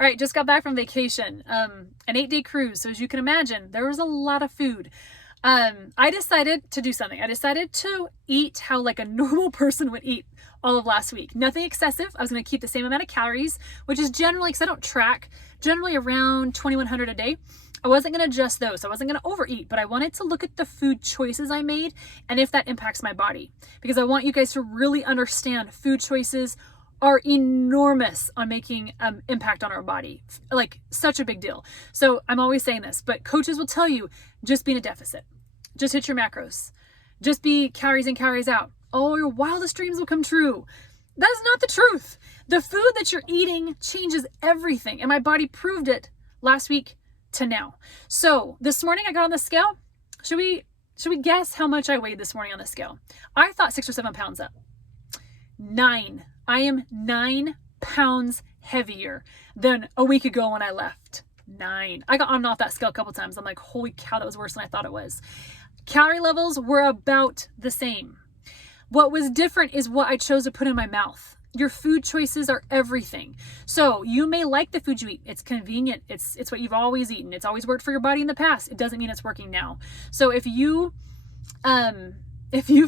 All right, just got back from vacation, an 8-day cruise. So as you can imagine, there was a lot of food. I decided to do something. I decided to eat how like a normal person would eat all of last week. Nothing excessive. I was going to keep the same amount of calories, which is generally, because I don't track, generally around 2,100 a day. I wasn't going to adjust those. I wasn't going to overeat, but I wanted to look at the food choices I made and if that impacts my body, because I want you guys to really understand food choices are enormous on making impact on our body, like such a big deal. So I'm always saying this, but coaches will tell you, just be in a deficit, just hit your macros, just be calories in, calories out. All your wildest dreams will come true. That is not the truth. The food that you're eating changes everything, and my body proved it last week to now. So this morning I got on the scale. Should we guess how much I weighed this morning on the scale? I thought 6 or 7 pounds up. 9. I am 9 pounds heavier than a week ago when I left. 9. I got on and off that scale a couple times. I'm like, holy cow, that was worse than I thought it was. Calorie levels were about the same. What was different is what I chose to put in my mouth. Your food choices are everything. So you may like the food you eat. It's convenient. It's what you've always eaten. It's always worked for your body in the past. It doesn't mean it's working now. So if you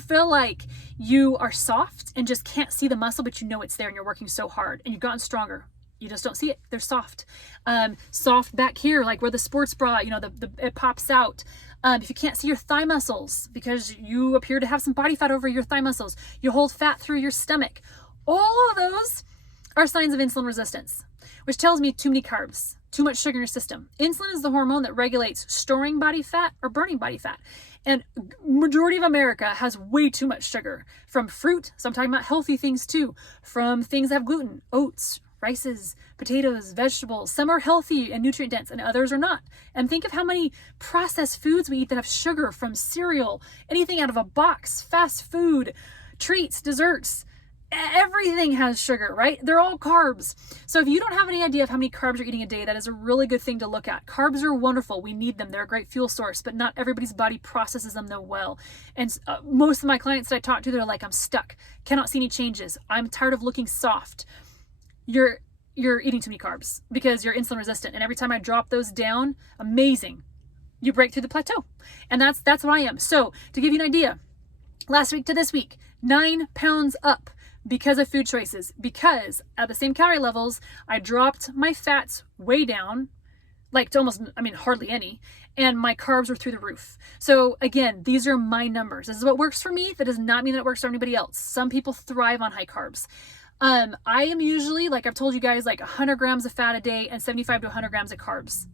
feel like you are soft and just can't see the muscle, but you know it's there and you're working so hard and you've gotten stronger, you just don't see it. They're soft. Soft back here, like where the sports bra, it pops out. If you can't see your thigh muscles because you appear to have some body fat over your thigh muscles, you hold fat through your stomach. All of those are signs of insulin resistance, which tells me too many carbs, too much sugar in your system. Insulin is the hormone that regulates storing body fat or burning body fat. And majority of America has way too much sugar from fruit. So I'm talking about healthy things too, from things that have gluten, oats, rices, potatoes, vegetables. Some are healthy and nutrient dense and others are not. And think of how many processed foods we eat that have sugar, from cereal, anything out of a box, fast food, treats, desserts. Everything has sugar, right? They're all carbs. So if you don't have any idea of how many carbs you're eating a day, that is a really good thing to look at. Carbs are wonderful. We need them. They're a great fuel source, but not everybody's body processes them though well. And most of my clients that I talk to, they're like, I'm stuck. Cannot see any changes. I'm tired of looking soft. You're eating too many carbs because you're insulin resistant. And every time I drop those down, amazing, you break through the plateau. And that's what I am. So to give you an idea, last week to this week, 9 pounds up. Because of food choices, because at the same calorie levels, I dropped my fats way down, like to almost, hardly any, and my carbs were through the roof. So again, these are my numbers. This is what works for me. That does not mean that it works for anybody else. Some people thrive on high carbs. I am usually, like I've told you guys, like 100 grams of fat a day and 75 to 100 grams of carbs.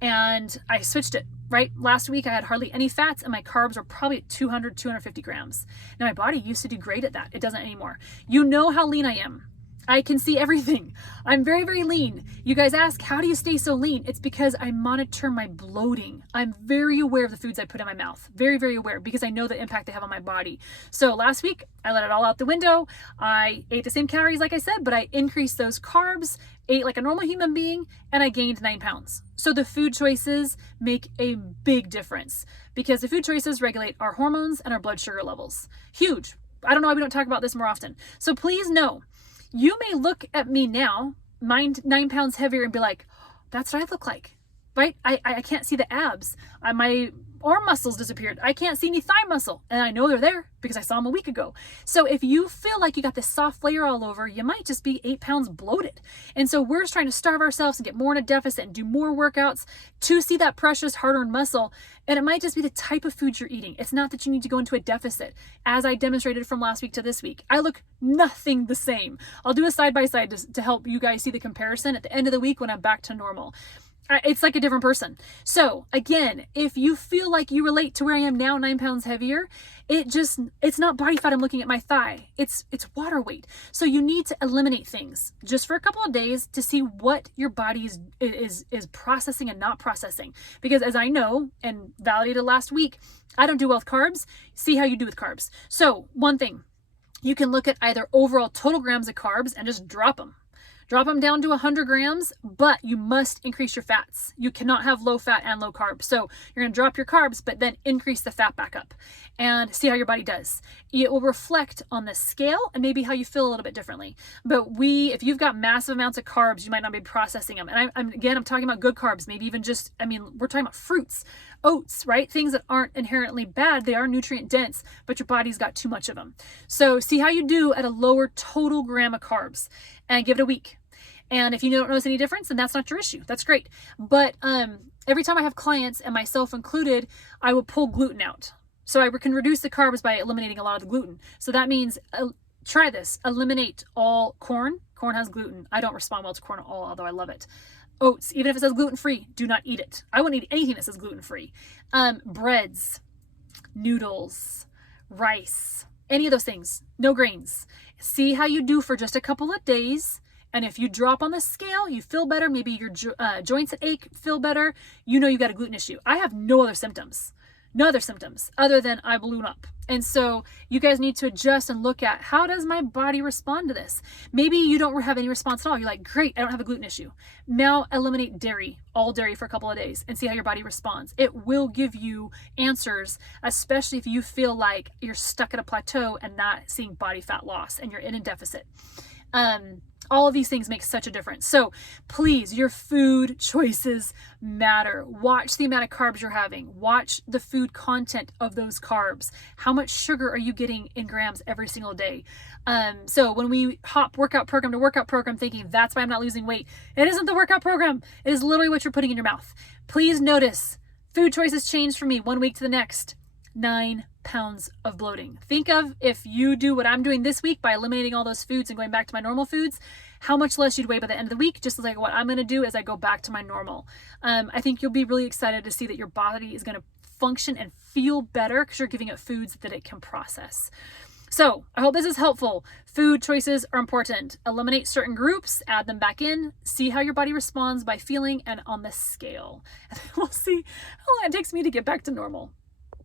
And I switched it, right? Last week I had hardly any fats and my carbs were probably at 200, 250 grams. Now my body used to do great at that. It doesn't anymore. You know how lean I am. I can see everything. I'm very, very lean. You guys ask, how do you stay so lean? It's because I monitor my bloating. I'm very aware of the foods I put in my mouth. Very, very aware, because I know the impact they have on my body. So last week, I let it all out the window. I ate the same calories, like I said, but I increased those carbs, ate like a normal human being, and I gained 9 pounds. So the food choices make a big difference, because the food choices regulate our hormones and our blood sugar levels. Huge. I don't know why we don't talk about this more often. So please know, you may look at me now, 9 pounds heavier, and be like, that's what I look like, right? I can't see the abs. My arm muscles disappeared. I can't see any thigh muscle. And I know they're there because I saw them a week ago. So if you feel like you got this soft layer all over, you might just be 8 pounds bloated. And so we're just trying to starve ourselves and get more in a deficit and do more workouts to see that precious hard-earned muscle. And it might just be the type of food you're eating. It's not that you need to go into a deficit. As I demonstrated from last week to this week, I look nothing the same. I'll do a side-by-side to help you guys see the comparison at the end of the week when I'm back to normal. It's like a different person. So again, if you feel like you relate to where I am now, 9 pounds heavier, it's not body fat. I'm looking at my thigh. It's water weight. So you need to eliminate things just for a couple of days to see what your body is processing and not processing. Because as I know and validated last week, I don't do well with carbs. See how you do with carbs. So one thing, you can look at either overall total grams of carbs and just drop them. Drop them down to 100 grams, but you must increase your fats. You cannot have low fat and low carb. So you're going to drop your carbs, but then increase the fat back up and see how your body does. It will reflect on the scale and maybe how you feel a little bit differently. But if you've got massive amounts of carbs, you might not be processing them. And I'm talking about good carbs, maybe even just, we're talking about fruits, oats, right? Things that aren't inherently bad. They are nutrient dense, but your body's got too much of them. So see how you do at a lower total gram of carbs and give it a week. And if you don't notice any difference, then that's not your issue. That's great. But every time I have clients, and myself included, I will pull gluten out. So I can reduce the carbs by eliminating a lot of the gluten. So that means, try this, eliminate all corn. Corn has gluten. I don't respond well to corn at all, although I love it. Oats, even if it says gluten-free, do not eat it. I wouldn't eat anything that says gluten-free. Breads, noodles, rice, any of those things, no grains. See how you do for just a couple of days. And if you drop on the scale, you feel better, maybe your joints that ache feel better, you know you got a gluten issue. I have no other symptoms other than I balloon up. And so you guys need to adjust and look at, how does my body respond to this? Maybe you don't have any response at all. You're like, great, I don't have a gluten issue. Now eliminate dairy, all dairy for a couple of days and see how your body responds. It will give you answers, especially if you feel like you're stuck at a plateau and not seeing body fat loss and you're in a deficit. All of these things make such a difference. So please, your food choices matter. Watch the amount of carbs you're having. Watch the food content of those carbs. How much sugar are you getting in grams every single day? So when we hop workout program to workout program thinking that's why I'm not losing weight, it isn't the workout program. It is literally what you're putting in your mouth. Please notice food choices change for me 1 week to the next. 9 pounds of bloating. Think of, if you do what I'm doing this week by eliminating all those foods and going back to my normal foods, how much less you'd weigh by the end of the week, just like what I'm going to do as I go back to my normal. I think you'll be really excited to see that your body is going to function and feel better because you're giving it foods that it can process. So I hope this is helpful. Food choices are important. Eliminate certain groups, add them back in, see how your body responds by feeling and on the scale. And we'll see how long it takes me to get back to normal.